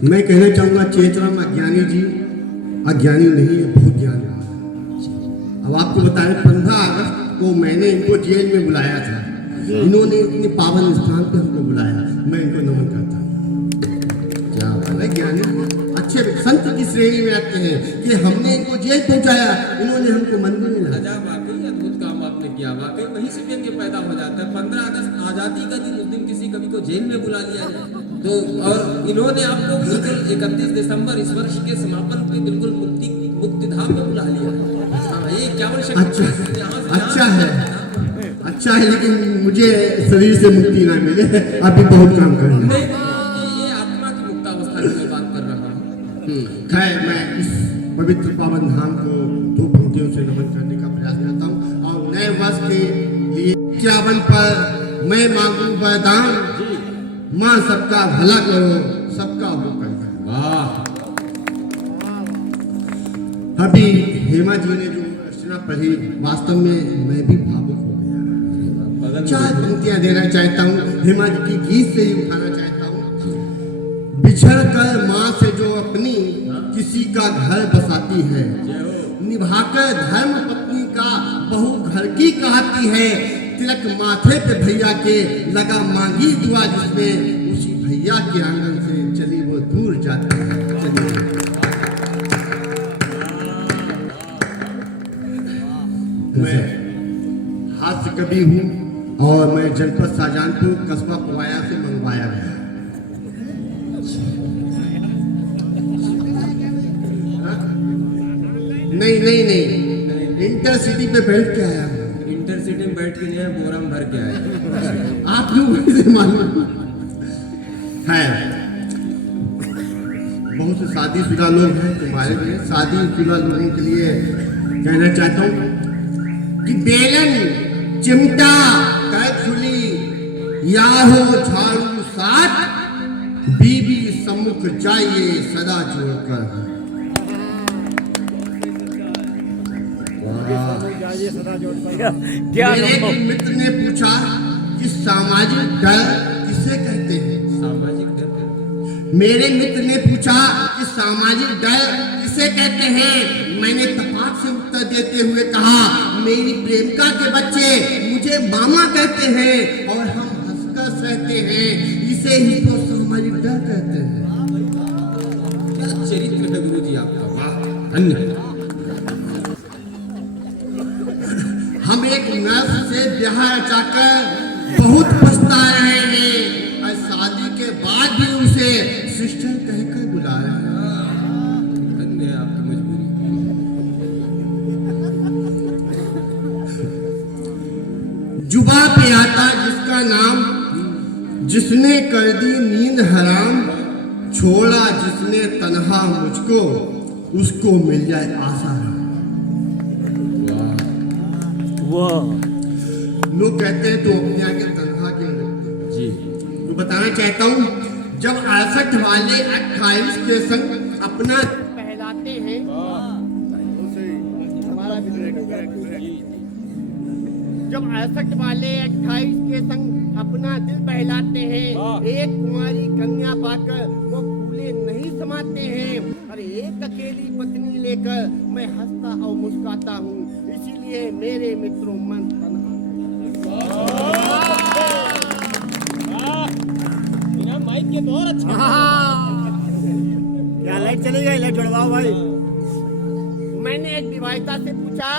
मैं कहना चाहूँगा चेतराम अज्ञानी जी अज्ञानी नहीं है, बहुत ज्ञान है। अब आपको बताएं 15 अगस्त को मैंने इनको जेल में बुलाया था, इन्होंने इतने पावन स्थान पे हमको बुलाया, मैं इनको नमन करता हूँ। क्या बात है, ज्ञानी अच्छे संत की श्रेणी में आते हैं कि हमने इनको जेल पहुंचाया, इन्होंने हमको मंदिर में लाया। वाकई अद्भुत काम आपने किया, वाकई वहीं से व्यंग्य पैदा हो जाता है। 15 अगस्त आजादी का दिन, उस दिन किसी कवि को जेल में बुला लिया जाए तो, और इन्होंने आपको बिल्कुल 31 दिसंबर इस वर्ष के समापन पे बिल्कुल मुक्तिधाम में बुला लिया। हाँ, ये क्या अच्छा है, लेकिन मुझे शरीर से मुक्ति ना मिले, अभी बहुत काम करना है। ये आत्मा की मुक्तावस्था की बात कर रहा हूँ। खैर, मैं इस पवित्र पावन धाम को 2 पंक्तियों से नमन करने का प्रयास करता हूँ और नए वर्ष के लिए 51 पर मैं मांगू वरदान, माँ सबका भला करो, सबका हो कल्याण। वाह! अभी हेमा जी ने जो अर्चना पढ़ी, वास्तव में मैं भी भावुक हो गया। 4 पंक्तियां देना चाहता हूँ, हेमा जी की गीत से ही उठाना चाहता हूँ। बिछड़ कर माँ से जो अपनी किसी का घर बसाती है, निभाकर धर्म पत्नी का बहू घर की कहती है, तिलक माथे पे भैया के लगा मांगी दुआ जिसमें, उसी भैया के आंगन से चली वो दूर जाती है। चलिए, मैं हास्य कवि हूँ और मैं जनपद शाहजहानपुर कस्बा पवाया से मंगवाया गया। नहीं, इंटरसिटी पे बैठ के आया हूँ। इंटरसिटी में बैठ के नहीं है, बोरा में भर के आया। आप लोग कैसे मालूम है? बहुत से शादीशुदा लोग हैं तुम्हारे लिए, शादीशुदा लोगों के लिए कहना चाहता हूँ कि बेलन चिमटा कैथुली या हो झाड़ू साथ, बीबी सम्मुख जाइए सदा जोड़कर। मेरे एक मित्र ने पूछा कि सामाजिक डर किसे कहते हैं? सामाजिक डर? मेरे मित्र ने पूछा कि सामाजिक डर किसे कहते हैं? मैंने तपाक से उत्तर देते हुए कहा, मेरी प्रेमिका के बच्चे मुझे मामा कहते हैं और हम हंसकर सहते हैं, इसे ही तो सामाजिक डर कहते हैं। क्या चरित्र है गुरु जी आपका, वाह, धन्य। हम एक नर्स से ब्याह रचाकर बहुत पछता रहे हैं और शादी के बाद भी उसे सिस्टर कहकर बुला रहे हैं। धन्य है आपकी मजबूरी। जुबा पे आता जिसका नाम, जिसने कर दी नींद हराम, छोड़ा जिसने तन्हा मुझको, उसको मिल जाए आसाराम। लोग कहते हैं तो अपने आगे तन्हा क्यों लगते हैं? जी, तो बताना चाहता हूँ, जब 68 वाले 28 के संग अपना पहलाते हैं, जब 68 वाले 28 के संग अपना दिल बहलाते हैं, एक कुंवारी कन्या पाकर वो फूले नहीं समाते हैं, अरे एक अकेली पत्नी लेकर मैं हंसता और मुस्काता हूँ, इसीलिए मेरे मित्रों मन बिना माइक के तो और अच्छा। क्या लाइट चली गई? लाइट जुड़वाओ भाई। मैंने एक विवाहिता से पूछा,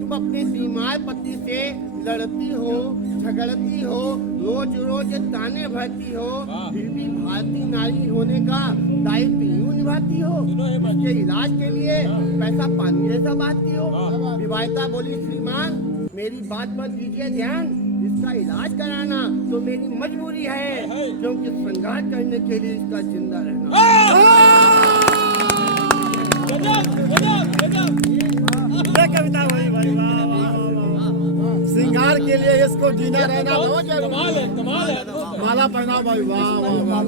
तुम अपने बीमार पति से लड़ती हो, झगड़ती हो, रोज रोज ताने भरती हो, फिर भी भारतीय नारी होने का दायित्व यूं निभाती हो, इसके इलाज के लिए पैसा पानी जैसा बांटती हो। विवाहिता बोली, श्रीमान मेरी बात पर दीजिए ध्यान, इसका इलाज कराना तो मेरी मजबूरी है, क्योंकि श्रृंगार करने के लिए इसका जिंदा रहना। कविता भाई, श्रृंगार के लिए इसको जीना रहना कमाल है। माला पहनाओ भाई, वाह वाह।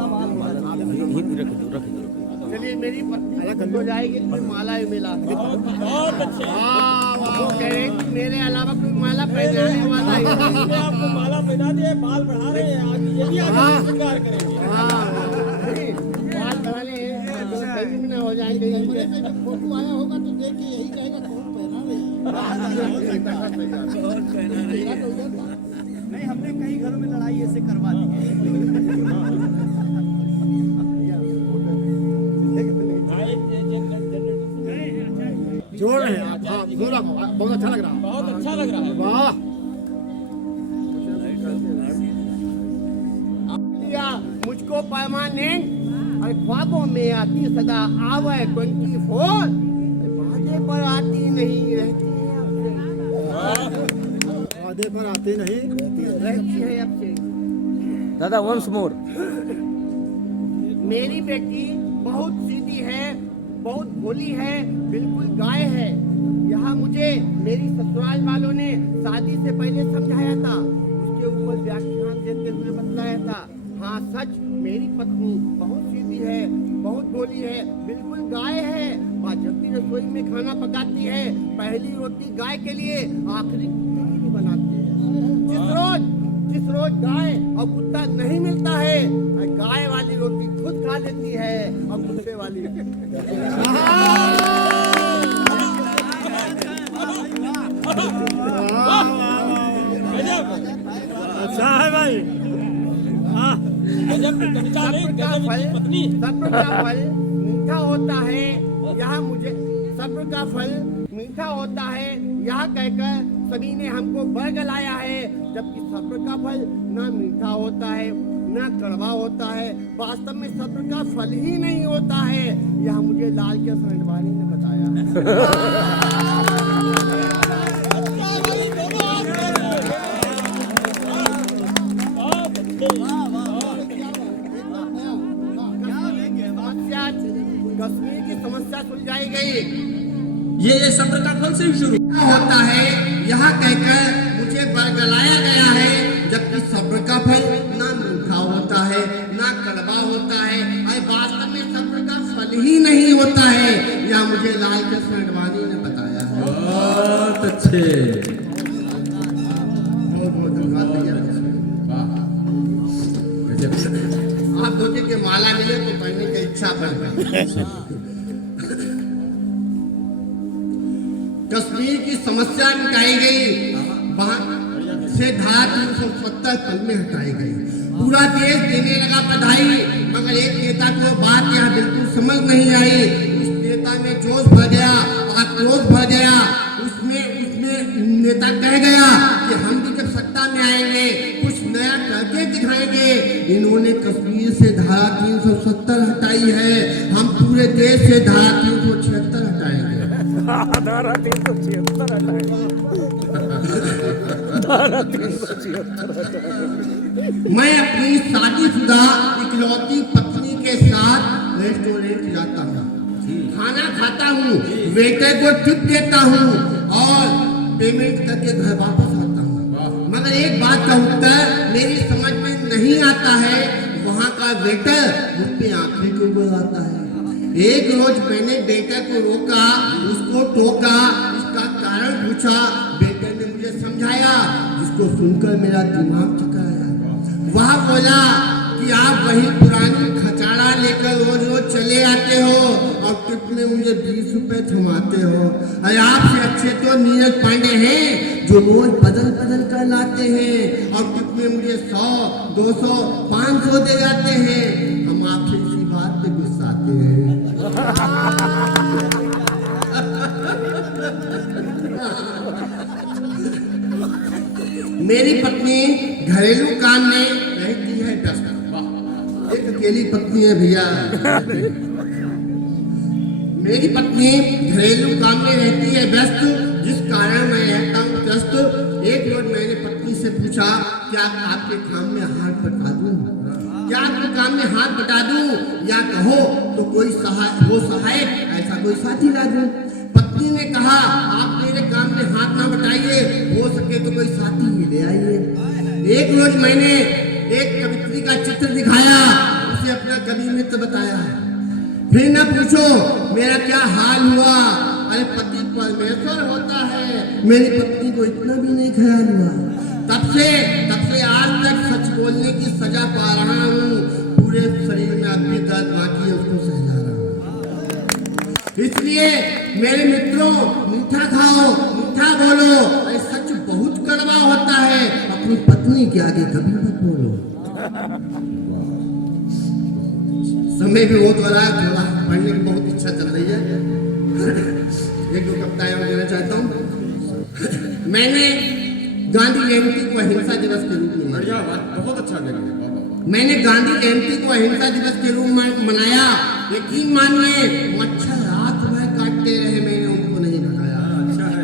चलिए मेरी पत्नी हो जाएगी तो माला ही मिला। बहुत अच्छे। वो कह रहे कि मेरे अलावा कोई माला पहनाने वाला ही नहीं। इसने आपको माला पहना दिए, बाल बढ़ा रहे हैं, आगे ये भी आगे श्रृंगार करेंगे। बाल बढ़ाने कहीं भी ना हो जाएंगे। फोटो आया होगा तो देख के यही कहेगा कौन पहना नहीं, हमने कई घरों में लड़ाई ऐसे करवा दी है। जोड़ रहे हैं आप। हाँ, जोड़ा बहुत अच्छा लग रहा है। बहुत अच्छा लग रहा है। वाह, मुझको परमानेंट और ख्वाबों में आती सदा आवे 24 वादे पर आती नहीं रहती वादे पर आते नहीं रहती है अब से। दादा वंस मोर। मेरी बेटी बहुत सीधी है, बहुत भोली है, बिल्कुल गाय है। यहाँ मुझे मेरी ससुराल वालों ने शादी से पहले समझाया था, उसके ऊपर व्याख्यान देते हुए बताया था। हाँ सच, मेरी पत्नी बहुत सीधी है, बहुत भोली है, बिल्कुल गाय है। और जब भी रसोई में खाना पकाती है, पहली रोटी गाय के लिए, आखिरी कुत्ते के लिए बनाती है। जिस रोज गाय और कुत्ता नहीं मिलता है, गाय वाली रोटी खुद खा लेती है और कुत्ते वाली अच्छा है भाई। सब्र का फल मीठा होता है, यहाँ मुझे सब्र का फल मीठा होता है यह कहकर सभी ने हमको बरगलाया है, जबकि सब्र का फल ना मीठा होता है ना कड़वा होता है। वास्तव में सब्र का फल ही नहीं होता है, यह मुझे लाल के सरवानी ने बताया। कश्मीर की समस्या सुलझाई गई। ये सब्र का फल से ही शुरू होता है यह कहकर मुझे बरगलाया गया है, जबकि सब्र का फल ना मीठा होता है ना कड़वा होता है और वास्तव में सब्र का फल ही नहीं होता है, यह मुझे लाल कृष्ण अडवाणी ने बताया है। बहुत अच्छे। बहुत बहुत धन्यवाद भैया। आप सोचे कि माला मिले तो पहनने की इच्छा बढ़ गई। कश्मीर की समस्या मिटाई गई, वहां से धारा 370 पल में हटाई गई। पूरा देश देने लगा बधाई, मगर एक नेता को बात यहाँ बिल्कुल समझ नहीं आई। उस नेता में जोश भर गया और क्रोध भर गया। उसमें नेता कह गया कि हम भी जब सत्ता में आएंगे कुछ नया करके दिखाएंगे। इन्होंने कश्मीर से धारा 370 हटाई है, हम पूरे देश से धारा 376 हटाएंगे। धारा 376 हटाएंगे। धारा 376। मैं अपनी शादीशुदा इकलौती पत्नी के साथ रेस्टोरेंट जाता हूँ, खाना खाता हूँ, वेटर को टिप देता हूँ और पेमेंट करके घर वापस आता हूँ। मगर एक बात का उत्तर मेरी समझ में नहीं आता है, वहाँ का वेटर मुझ पे आंखें क्यों बुलाता है। एक रोज मैंने बेटे को रोका, उसको टोका, इसका कारण पूछा। बेटे ने मुझे समझाया, जिसको सुनकर मेरा दिमाग चकराया। वह बोला कि आप वही पुरानी खचाड़ा लेकर रोज रोज चले आते हो और टिप में मुझे 20 रुपए थमाते हो। अरे आपसे अच्छे तो नीरज पांडे हैं जो रोज बदल बदल कर लाते हैं और टिप में मुझे 100, 200, 500 दे जाते हैं। हम आपसे इसी बात पे गुस्साते हैं। मेरी पत्नी घरेलू काम में रहती है व्यस्त। एक अकेली पत्नी है भैया। मेरी पत्नी घरेलू काम में रहती है व्यस्त, जिस कारण मैं रहता हूँ त्रस्त। एक रोज मैंने पत्नी से पूछा, क्या आपके काम में हाथ बटा दूं? क्या आपके काम में हाथ बटा दूं या कहो तो कोई सहायक ऐसा कोई साथी ला दूं? पत्नी ने कहा, आप मेरे काम में हाथ ना बटाइए, हो सके तो कोई साथी ही ले आइए। एक रोज मैंने एक कवित्री का चित्र दिखाया, उसे अपना कवि मित्र बताया। फिर न पूछो मेरा क्या हाल हुआ। अरे पति परमेश्वर होता है, मेरी पत्नी को इतना भी नहीं ख्याल हुआ। तब से आज तक सच बोलने की सजा पा रहा हूँ। पूरे शरीर में अब भी दर्द बाकी है, उसको सहला रहा हूँ। इसलिए मेरे मित्रों, मीठा खाओ, मीठा बोलो। अरे सच बहुत कड़वा होता है, अपनी पत्नी के आगे कभी मत बोलो। समय भी बहुत हो रहा है, थोड़ा पढ़ने की बहुत इच्छा चल रही है। एक दो कविताएं और देना चाहता हूँ। मैंने गांधी जयंती को अहिंसा दिवस के रूप में मनाया। बहुत अच्छा लगा। मैंने गांधी जयंती को अहिंसा दिवस के रूप में मनाया। यकीन मानिए, मच्छर रात भर काटते रहे, मैंने उनको नहीं भगाया।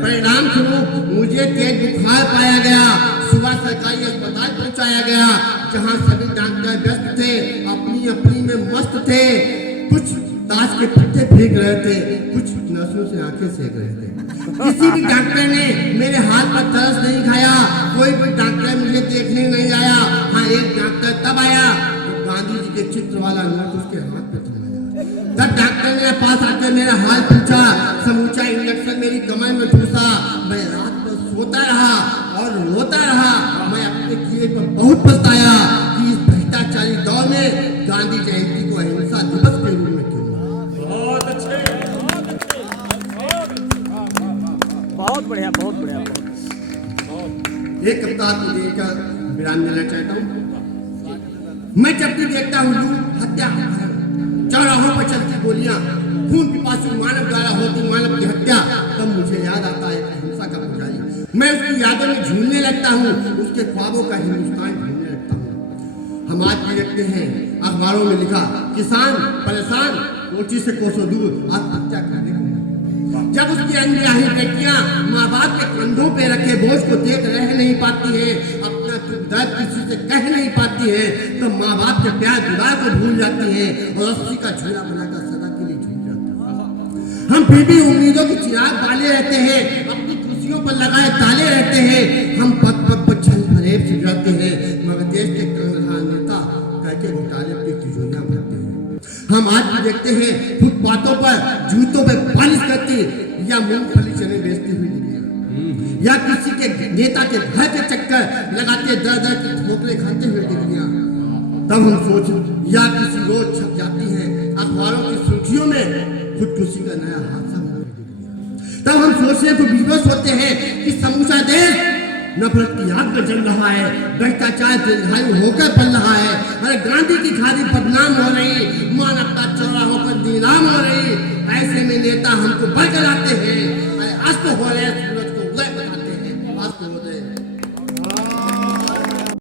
परिणाम स्वरूप मुझे तेज बुखार पाया गया। सुबह सरकारी अस्पताल पहुंचाया गया, जहां सभी डॉक्टर व्यस्त थे, अपनी में मस्त थे। कुछ ताश के पत्ते फेंक रहे थे, कुछ नसों से आंखें सेक रहे थे। किसी भी डॉक्टर ने मेरे हाथ पर तरस नहीं खाया, कोई भी डॉक्टर मुझे देखने नहीं आया। हाँ, एक डॉक्टर तब आया तो गांधी जी के चित्र वाला नोट उसके हाथ पे थमाया। तब डॉक्टर ने पास आकर मेरा हाल पूछा, समूचा इंजेक्शन मेरी कमर में ठूसा। मैं रात भर सोता रहा और रोता रहा। मैं अपने किए पर बहुत पछताया कि इस भ्रष्टाचारी दौर में गांधी जयंती को अहिंसा दिवस के रूप में क्यों मनाया। बहुत बढ़िया, बहुत बढ़िया। एक कविता आपको देकर विराम देना चाहता हूँ। मैं जब भी देखता हूँ हत्या, चौराहों पर चलती गोलियां, खून पिपासु मानव द्वारा होती मानव की हत्या, तब मुझे याद आता है अहिंसा का पुजारी। मैं उसकी यादों में झूलने लगता हूँ, उसके ख्वाबों का हिंदुस्तान ढूंढने लगता हूँ। हम आज भी देखते हैं अखबारों में लिखा, किसान परेशान, कोची से कोसों दूर आत्महत्या करने को। जब उसकी अनब्याही बेटियां माँ बाप के कंधों पे रखे बोझ को देख रह नहीं पाती है, अपना दर्द किसी से कह नहीं पाती है, तो माँ बाप के प्यार दुलार को भूल जाती है और रस्सी का झूला बनाकर सदा के लिए झूल जाती है। हम फिर भी उम्मीदों की चिराग डाले रहते हैं, अपनी खुशियों पर लगाए ताले रहते हैं। हम पद पद पर छल फरेब से डरते हैं, मगर देश के कर्णधार नेता करके घोटाले की तिजोरियां भरते हैं। हम आज भी देखते हैं फुटपाथों पर जूतों पर पालिश करती या मूंगफली चने बेचती हुई दिखलियां, या किसी के नेता के घर के चक्कर लगाते दर दर की ठोकरें खाते हुए दिखलियां। तब हम सोच, या किसी रोज छप जाती है अखबारों की सुर्खियों में खुदकुशी का नया हादसा होने दिखलियां। तब हम सोचने को विवश होते हैं कि समूचा देश नफरत की आग में जल रहा है, भ्रष्टाचार से घायल होकर पल रहा है। अरे गांधी की खादी बदनाम हो रही, मानवता चौराहों पर नीलाम हो रही। ऐसे में नेता हमको बरकराते हैं, अरे अस्त हो रहे सूरज